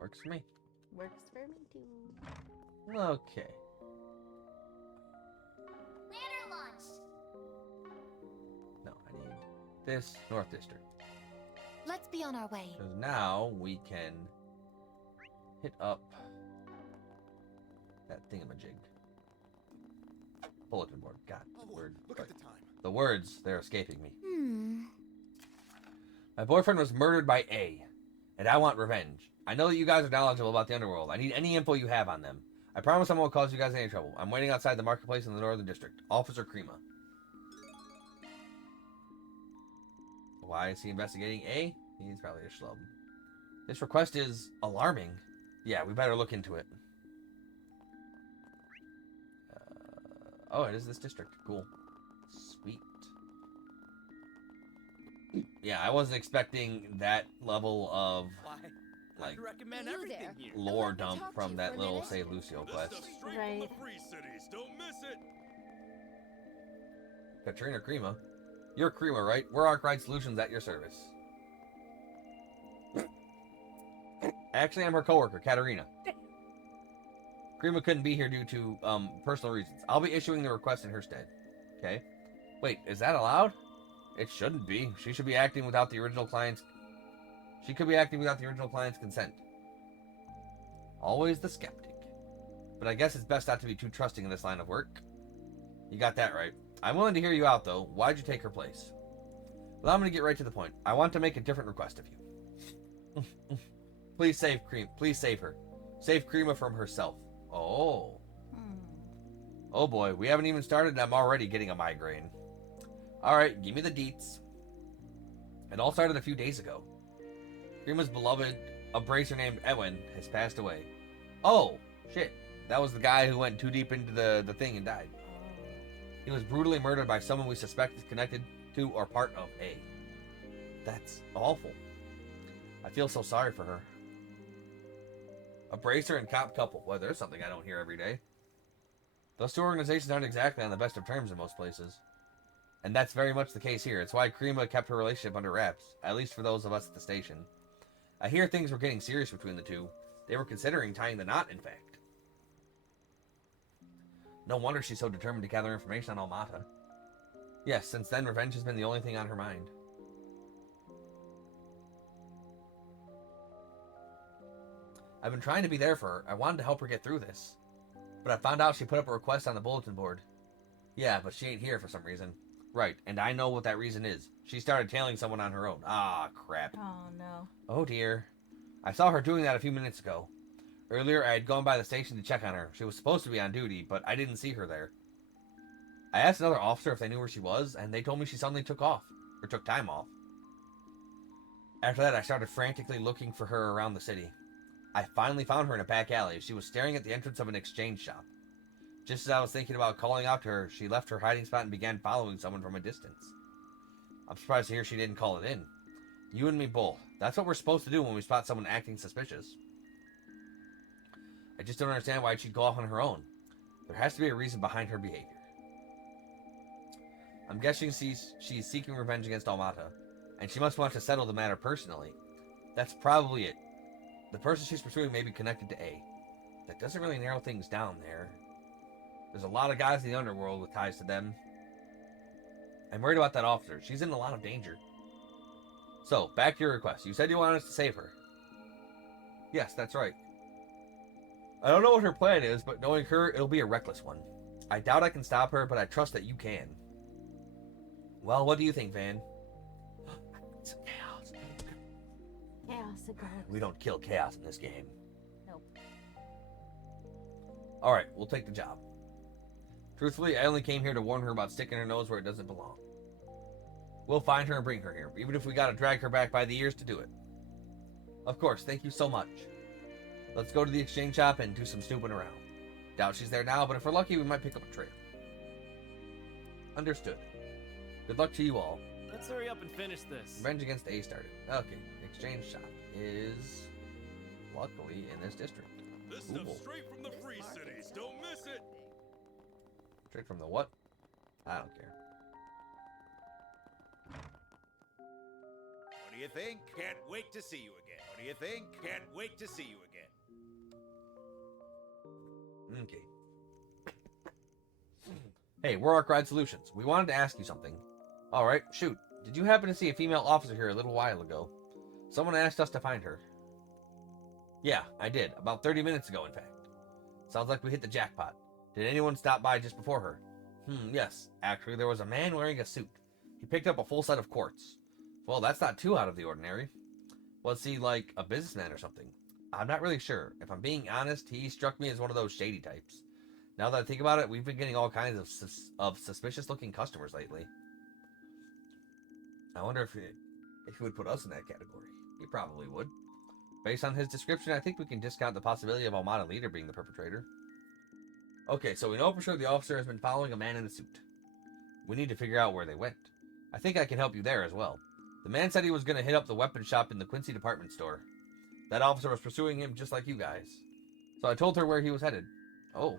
Works for me. Works for me too. Okay. Ladder launched. No, I need this North District. Let's be on our way. Because now we can hit up that thingamajig. Bulletin board. God, word. Look at the time. The words, they're escaping me. Hmm. My boyfriend was murdered by A, and I want revenge. I know that you guys are knowledgeable about the underworld. I need any info you have on them. I promise I won't cause you guys any trouble. I'm waiting outside the marketplace in the Northern District. Officer Krima. Why is he investigating A? He's probably a schlub. This request is alarming. Yeah, we better look into it. Oh, it is this district. Cool. Sweet. Yeah, I wasn't expecting that level of, like, recommend You everything there. here. lore Let me dump talk to from you that for a little minute. Save Lucio quest. straight Right. from the free cities. Don't miss it. Katrina Krima. You're Krima, right? We're Arkwright Solutions at your service. Actually, I'm her coworker, Katerina. Krima couldn't be here due to personal reasons. I'll be issuing the request in her stead. Okay. Wait, is that allowed? It shouldn't be. She should be acting without the original client's... She could be acting without the original client's consent. Always the skeptic. But I guess it's best not to be too trusting in this line of work. You got that right. I'm willing to hear you out, though. Why'd you take her place? Well, I'm going to get right to the point. I want to make a different request of you. Please save Krima. Please save her. Save Krima from herself. Oh. Oh boy, we haven't even started and I'm already getting a migraine. Alright, give me the deets. It all started a few days ago. Krima's beloved, a bracer named Edwin, has passed away. Oh, shit. That was the guy who went too deep into the thing and died. He was brutally murdered by someone we suspect is connected to or part of A. That's awful. I feel so sorry for her. A bracer and cop couple. Well, there's something I don't hear every day. Those two organizations aren't exactly on the best of terms in most places. And that's very much the case here. It's why Krima kept her relationship under wraps, at least for those of us at the station. I hear things were getting serious between the two. They were considering tying the knot, in fact. No wonder she's so determined to gather information on Almata. Yes, since then, revenge has been the only thing on her mind. I've been trying to be there for her. I wanted to help her get through this. But I found out she put up a request on the bulletin board. Yeah, but she ain't here for some reason. Right, and I know what that reason is. She started tailing someone on her own. Ah, crap. Oh no. Oh dear. I saw her doing that a few minutes ago. Earlier, I had gone by the station to check on her. She was supposed to be on duty, but I didn't see her there. I asked another officer if they knew where she was, and they told me she suddenly took time off. After that, I started frantically looking for her around the city. I finally found her in a back alley. She was staring at the entrance of an exchange shop. Just as I was thinking about calling out to her, she left her hiding spot and began following someone from a distance. I'm surprised to hear she didn't call it in. You and me both. That's what we're supposed to do when we spot someone acting suspicious. I just don't understand why she'd go off on her own. There has to be a reason behind her behavior. I'm guessing she's seeking revenge against Almata, and she must want to settle the matter personally. That's probably it. The person she's pursuing may be connected to A. That doesn't really narrow things down there. There's a lot of guys in the underworld with ties to them. I'm worried about that officer. She's in a lot of danger. So, back to your request. You said you wanted us to save her. Yes, that's right. I don't know what her plan is, but knowing her, it'll be a reckless one. I doubt I can stop her, but I trust that you can. Well, what do you think, Van? Some chaos. Chaos it goes. We don't kill chaos in this game. Nope. Alright, we'll take the job. Truthfully, I only came here to warn her about sticking her nose where it doesn't belong. We'll find her and bring her here, even if we gotta drag her back by the ears to do it. Of course, thank you so much. Let's go to the exchange shop and do some snooping around. Doubt she's there now, but if we're lucky, we might pick up a trail. Understood. Good luck to you all. Let's hurry up and finish this. Revenge against A started. Okay, exchange shop is luckily in this district. This Cool. stuff's straight from the free cities. Don't miss it. Straight from the what? I don't care. What do you think? Can't wait to see you again. What do you think? Can't wait to see you again. Okay. Hey, we're Arc Ride Solutions. We wanted to ask you something. Alright, shoot. Did you happen to see a female officer here a little while ago? Someone asked us to find her. Yeah, I did. About 30 minutes ago, in fact. Sounds like we hit the jackpot. Did anyone stop by just before her? Yes. Actually, there was a man wearing a suit. He picked up a full set of quartz. Well, that's not too out of the ordinary. Was he, like, a businessman or something? I'm not really sure. If I'm being honest, he struck me as one of those shady types. Now that I think about it, we've been getting all kinds of suspicious-looking customers lately. I wonder if he would put us in that category. He probably would. Based on his description, I think we can discount the possibility of Almada Leader being the perpetrator. Okay, so we know for sure the officer has been following a man in a suit. We need to figure out where they went. I think I can help you there as well. The man said he was going to hit up the weapon shop in the Quincy department store. That officer was pursuing him just like you guys. So I told her where he was headed. Oh.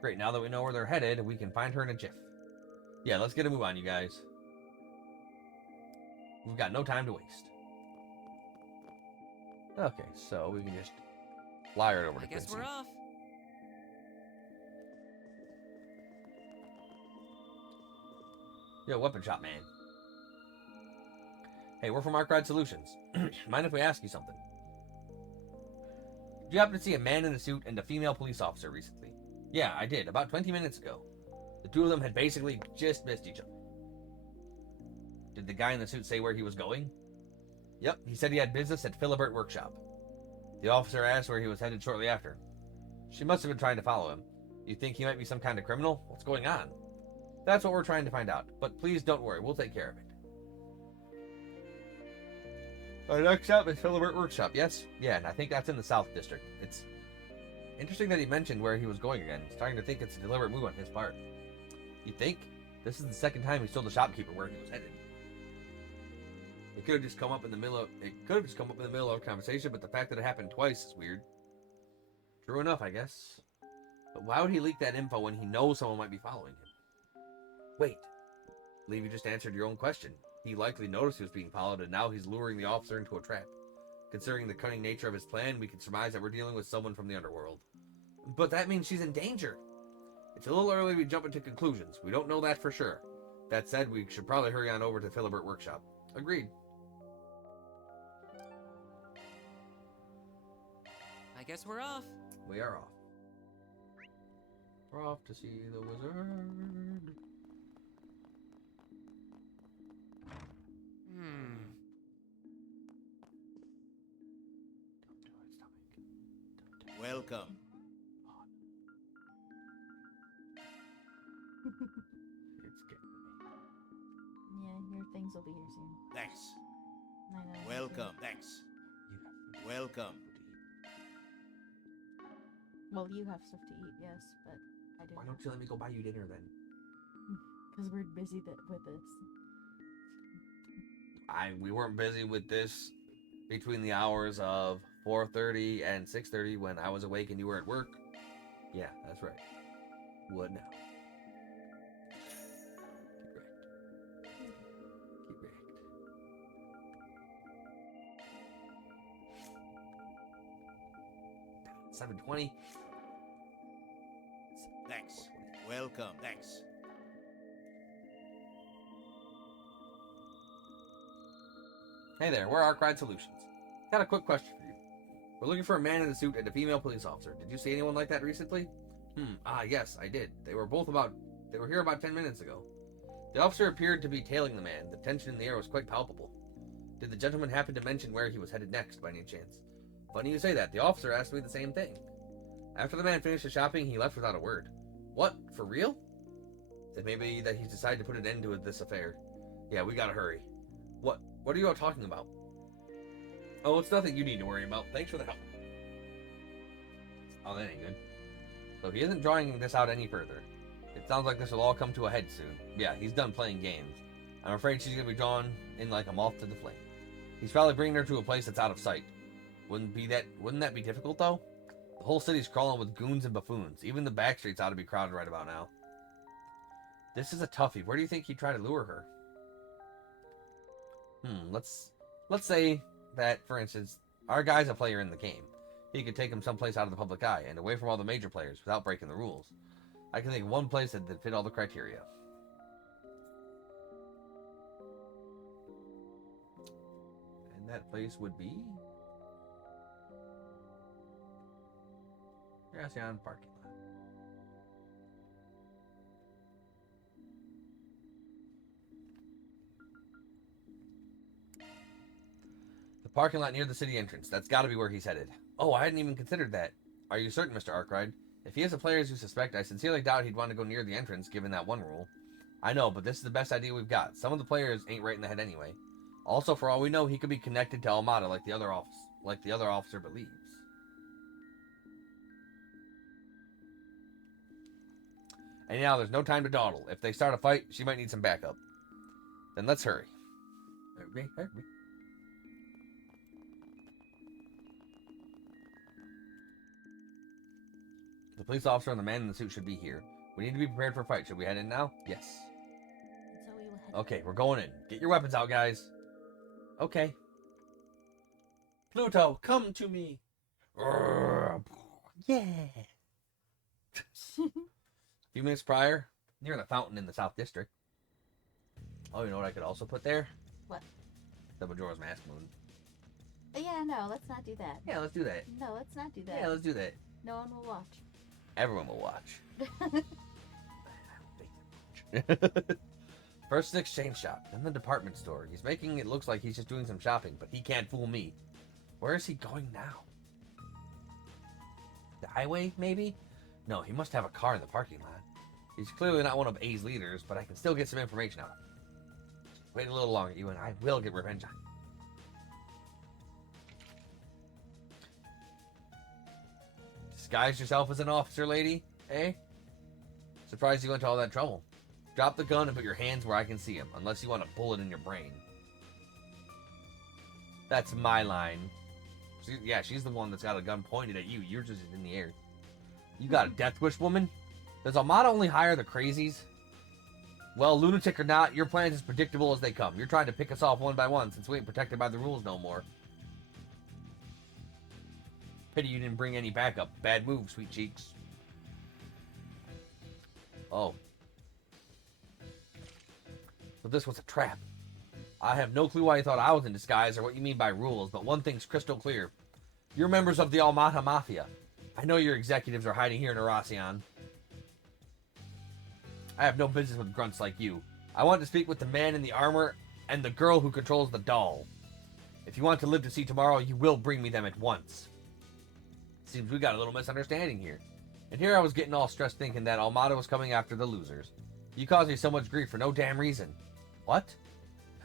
Great, now that we know where they're headed, we can find her in a jiff. Yeah, let's get a move on, you guys. We've got no time to waste. Okay, so we can just fly right over to I guess Quincy. we're off. Yo, weapon shop, man. Hey, we're from Arc Ride Solutions. Mind if we ask you something? Did you happen to see a man in a suit and a female police officer recently? Yeah, I did, about 20 minutes ago. The two of them had basically just missed each other. Did the guy in the suit say where he was going? Yep, he said he had business at Philibert Workshop. The officer asked where he was headed shortly after. She must have been trying to follow him. You think he might be some kind of criminal? What's going on? That's what we're trying to find out, but please don't worry, we'll take care of it. Our next stop is Philibert Workshop, yes? Yeah, and I think that's in the South District. It's interesting that he mentioned where he was going again. Starting to think it's a deliberate move on his part. You think? This is the second time he told the shopkeeper where he was headed. It could have just come up in the middle of a conversation, but the fact that it happened twice is weird. True enough, I guess. But why would he leak that info when he knows someone might be following him? Wait. I believe you just answered your own question. He likely noticed he was being followed, and now he's luring the officer into a trap. Considering the cunning nature of his plan, we can surmise that we're dealing with someone from the underworld. But that means she's in danger. It's a little early to be jumping to conclusions. We don't know that for sure. That said, we should probably hurry on over to Philibert Workshop. Agreed. I guess we're off. We are off. We're off to see the wizard. Welcome. It's getting me. Yeah, your things will be here soon. Thanks. I know. Welcome. Thanks. Welcome. Well, you have stuff to eat, yes, but I Why didn't. don't you let me go buy you dinner then? Because we're busy with this. We weren't busy with this between the hours of 4:30 and 6:30 when I was awake and you were at work. Yeah, that's right. What now? Keep wrecked. 7:20. Thanks. Welcome. Thanks. Hey there, we're Arc Ride Solutions. Got a quick question for you. We're looking for a man in a suit and a female police officer. Did you see anyone like that recently? Yes, I did. They were here about 10 minutes ago. The officer appeared to be tailing the man. The tension in the air was quite palpable. Did the gentleman happen to mention where he was headed next, by any chance? Funny you say that. The officer asked me the same thing. After the man finished his shopping, he left without a word. What? For real? It may be that he's decided to put an end to this affair. Yeah, we gotta hurry. What are you all talking about? Oh, it's nothing you need to worry about. Thanks for the help. Oh, that ain't good. So he isn't drawing this out any further. It sounds like this will all come to a head soon. Yeah, he's done playing games. I'm afraid she's gonna be drawn in like a moth to the flame. He's probably bringing her to a place that's out of sight. Wouldn't that be difficult though? The whole city's crawling with goons and buffoons. Even the back streets ought to be crowded right about now. This is a toughie. Where do you think he'd try to lure her? Let's say that, for instance, our guy's a player in the game. He could take him someplace out of the public eye and away from all the major players without breaking the rules. I can think of one place that fit all the criteria. And that place would be... Gracian parking lot. The parking lot near the city entrance. That's got to be where he's headed. Oh, I hadn't even considered that. Are you certain, Mr. Arkwright? If he has the players you suspect, I sincerely doubt he'd want to go near the entrance, given that one rule. I know, but this is the best idea we've got. Some of the players ain't right in the head anyway. Also, for all we know, he could be connected to Almada like the other officer believes. And now there's no time to dawdle. If they start a fight, she might need some backup. Then let's hurry. Hurry. The police officer and the man in the suit should be here. We need to be prepared for a fight. Should we head in now? Yes. So we will head. Okay, we're going in. Get your weapons out, guys. Okay. Pluto, come to me. Yeah. A few minutes prior, near the fountain in the South District. Oh, you know what I could also put there? What? The Majora's Mask moon. Yeah, no, let's not do that. Yeah, let's do that. No, let's not do that. Yeah, let's do that. No one will watch. Everyone will watch. First the exchange shop, then the department store. He's making it look like he's just doing some shopping, but he can't fool me. Where is he going now? The highway, maybe? No, he must have a car in the parking lot. He's clearly not one of A's leaders, but I can still get some information out of him. Wait a little longer, you and I will get revenge on him. Disguise yourself as an officer, lady, eh? Surprised you went to all that trouble. Drop the gun and put your hands where I can see him, unless you want a bullet in your brain. That's my line. She's the one that's got a gun pointed at you. You're just in the air. You got a death wish, woman? Does Almada only hire the crazies? Well, lunatic or not, your plan's as predictable as they come. You're trying to pick us off one by one since we ain't protected by the rules no more. Pity you didn't bring any backup. Bad move, sweet cheeks. Oh. So this was a trap. I have no clue why you thought I was in disguise or what you mean by rules, but one thing's crystal clear. You're members of the Almata Mafia. I know your executives are hiding here in Erasion. I have no business with grunts like you. I want to speak with the man in the armor and the girl who controls the doll. If you want to live to see tomorrow, you will bring me them at once. Seems we got a little misunderstanding here. And here I was getting all stressed thinking that Almada was coming after the losers. You caused me so much grief for no damn reason. What?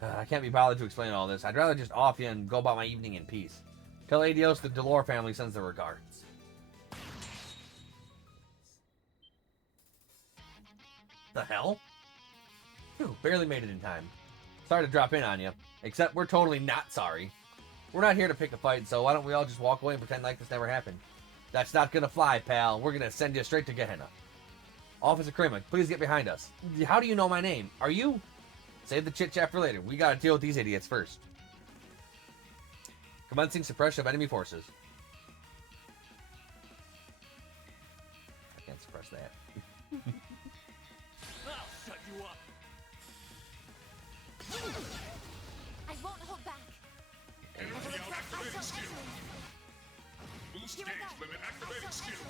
I can't be bothered to explain all this. I'd rather just off you and go about my evening in peace. Tell Adios the Delore family sends their regards. The hell? Phew, barely made it in time. Sorry to drop in on you. Except we're totally not sorry. We're not here to pick a fight, so why don't we all just walk away and pretend like this never happened? That's not gonna fly, pal. We're gonna send you straight to Gehenna. Officer Krimic, please get behind us. How do you know my name? Are you? Save the chit-chat for later. We gotta deal with these idiots first. Commencing suppression of enemy forces. I can't suppress that. I'll shut you up. I won't hold back. Energy out activating skill. Boost Here gauge we go. limit activating skill.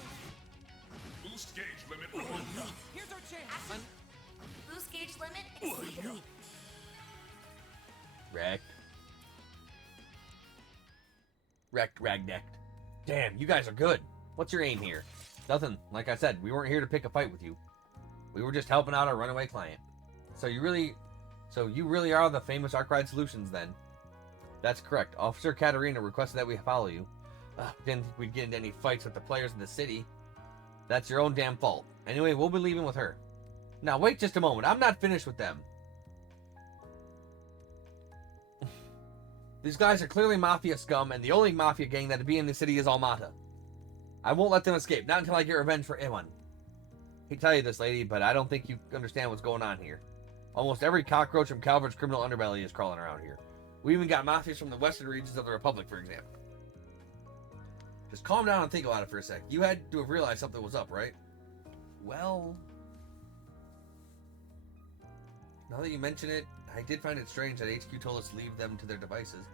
Boost gauge limit on. Here's our chance. Boost gauge limit exceeded. Wrecked. Wrecked, ragnecked. Damn, you guys are good. What's your aim here? Nothing. Like I said, we weren't here to pick a fight with you. We were just helping out our runaway client. So you really are the famous Arkwright Solutions then? That's correct. Officer Katarina requested that we follow you. Didn't think we'd get into any fights with the players in the city. That's your own damn fault. Anyway, we'll be leaving with her. Now, wait just a moment. I'm not finished with them. These guys are clearly Mafia scum, and the only Mafia gang that'd be in the city is Almata. I won't let them escape, not until I get revenge for Iwan. Hate to tell you this, lady, but I don't think you understand what's going on here. Almost every cockroach from Calvert's criminal underbelly is crawling around here. We even got mafias from the western regions of the Republic, for example. Just calm down and think about it for a sec. You had to have realized something was up, right? Well, now that you mention it, I did find it strange that HQ told us to leave them to their devices.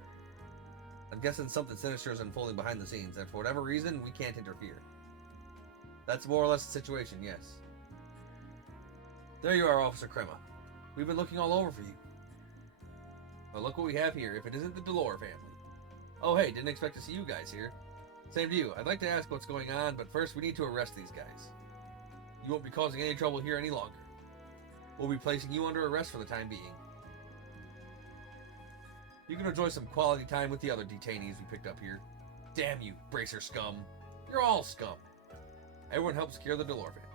I'm guessing something sinister is unfolding behind the scenes, and for whatever reason, we can't interfere. That's more or less the situation, yes. There you are, Officer Crema. We've been looking all over for you. Well, look what we have here, if it isn't the Delore family. Oh, hey, didn't expect to see you guys here. Same to you. I'd like to ask what's going on, but first we need to arrest these guys. You won't be causing any trouble here any longer. We'll be placing you under arrest for the time being. You can enjoy some quality time with the other detainees we picked up here. Damn you, Bracer scum. You're all scum. Everyone help secure the Delore family.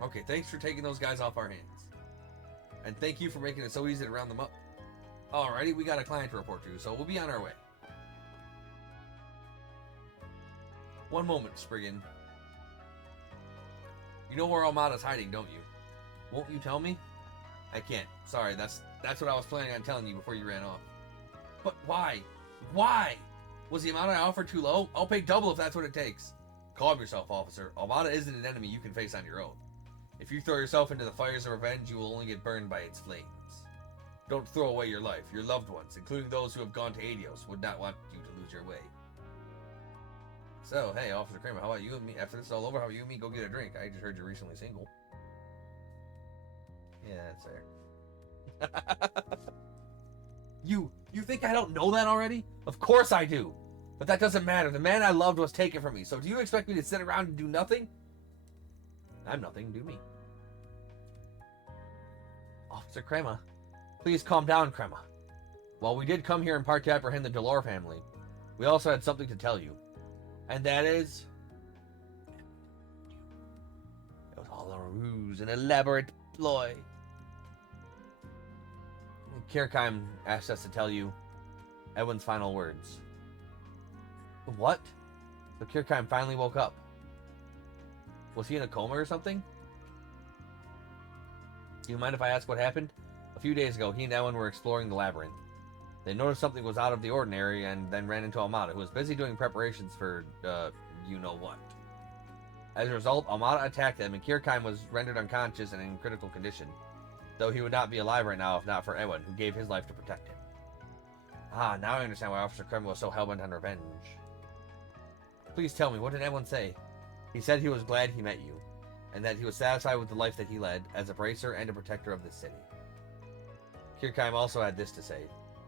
Okay, thanks for taking those guys off our hands. And thank you for making it so easy to round them up. Alrighty, we got a client to report to, so we'll be on our way. One moment, Spriggan. You know where Almada's hiding, don't you? Won't you tell me? I can't. Sorry, that's what I was planning on telling you before you ran off. But why? Why? Was the amount I offered too low? I'll pay double if that's what it takes. Calm yourself, officer. Almada isn't an enemy you can face on your own. If you throw yourself into the fires of revenge, you will only get burned by its flames. Don't throw away your life. Your loved ones, including those who have gone to Adios, would not want you to lose your way. So, hey, Officer Kramer, how about you and me? After this is all over, how about you and me go get a drink? I just heard you're recently single. Yeah, that's fair. You think I don't know that already? Of course I do. But that doesn't matter. The man I loved was taken from me. So do you expect me to sit around and do nothing? I'm nothing. Do me. Officer Crema. Please calm down, Crema. While we did come here in part to apprehend the Delore family, we also had something to tell you. And that is... it was all a ruse, an elaborate ploy. Kirkheim asked us to tell you Edwin's final words. What? So Kirkheim finally woke up. Was he in a coma or something? Do you mind if I ask what happened? A few days ago, he and Edwin were exploring the labyrinth. They noticed something was out of the ordinary and then ran into Almada, who was busy doing preparations for, you-know-what. As a result, Almada attacked them, and Kirkheim was rendered unconscious and in critical condition, though he would not be alive right now if not for Edwin, who gave his life to protect him. Ah, now I understand why Officer Kreml was so hellbent on revenge. Please tell me, what did Edwin say? He said he was glad he met you, and that he was satisfied with the life that he led as a bracer and a protector of this city. Kirkheim also had this to say.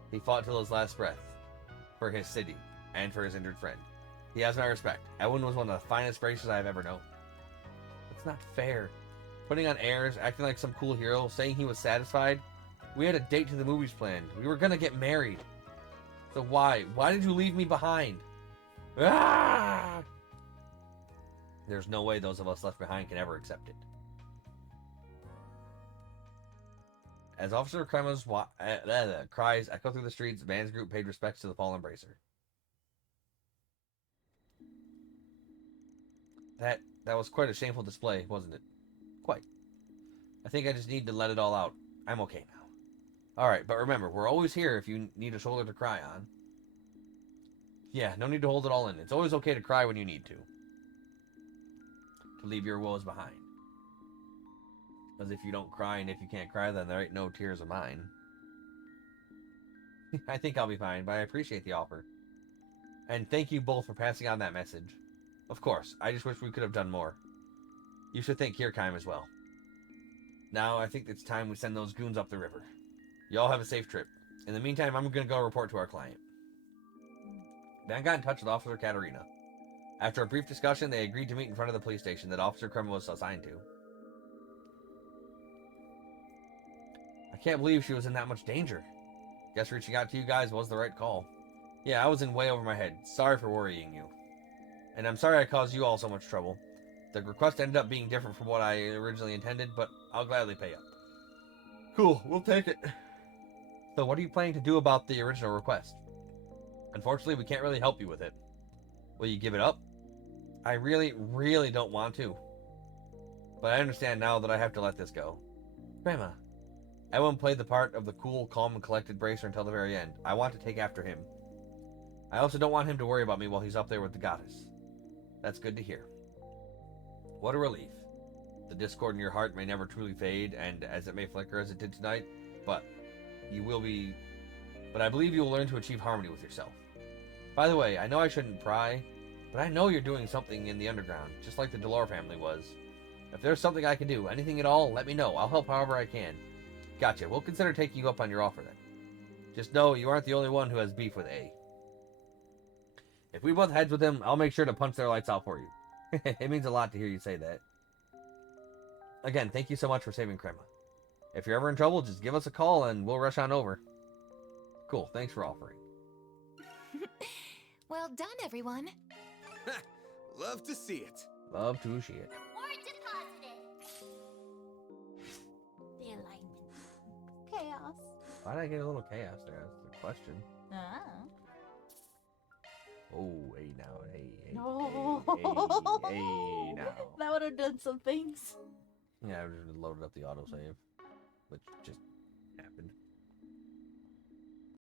He fought till his last breath, for his city, and for his injured friend. He has my respect. Edwin was one of the finest bracers I have ever known. It's not fair. Putting on airs, acting like some cool hero, saying he was satisfied. We had a date to the movies planned. We were gonna get married. So why? Why did you leave me behind? Ah! There's no way those of us left behind can ever accept it. As Officer Krema's cries echo through the streets, Van's group paid respects to the fallen bracer. That was quite a shameful display, wasn't it? Quite. I think I just need to let it all out. I'm okay now. Alright, but remember, we're always here if you need a shoulder to cry on. Yeah, no need to hold it all in. It's always okay to cry when you need to. To leave your woes behind. Because if you don't cry and if you can't cry, then there ain't no tears of mine. I think I'll be fine, but I appreciate the offer. And thank you both for passing on that message. Of course, I just wish we could have done more. You should thank Kirkheim as well. Now, I think it's time we send those goons up the river. Y'all have a safe trip. In the meantime, I'm going to go report to our client. Van got in touch with Officer Katerina. After a brief discussion, they agreed to meet in front of the police station that Officer Kreml was assigned to. I can't believe she was in that much danger. Guess reaching out to you guys was the right call. Yeah, I was in way over my head. Sorry for worrying you. And I'm sorry I caused you all so much trouble. The request ended up being different from what I originally intended, but I'll gladly pay up. Cool, we'll take it. So what are you planning to do about the original request? Unfortunately, we can't really help you with it. Will you give it up? I really, really don't want to. But I understand now that I have to let this go. Grandma, I won't play the part of the cool, calm, and collected bracer until the very end. I want to take after him. I also don't want him to worry about me while he's up there with the goddess. That's good to hear. What a relief. The discord in your heart may never truly fade, and as it may flicker as it did tonight, but I believe you will learn to achieve harmony with yourself. By the way, I know I shouldn't pry, but I know you're doing something in the underground, just like the Delore family was. If there's something I can do, anything at all, let me know. I'll help however I can. Gotcha. We'll consider taking you up on your offer then. Just know you aren't the only one who has beef with A. If we butt heads with him, I'll make sure to punch their lights out for you. It means a lot to hear you say that. Again, thank you so much for saving Crema. If you're ever in trouble, just give us a call and we'll rush on over. Cool, thanks for offering. Well done, everyone. Love to see it. Love to see it. Ward deposited. The alignment. Chaos. Why did I get a little chaos there? That's the question. Ah. Oh, hey now, hey, No. hey now. That would have done some things. Yeah, I just loaded up the autosave, which just happened.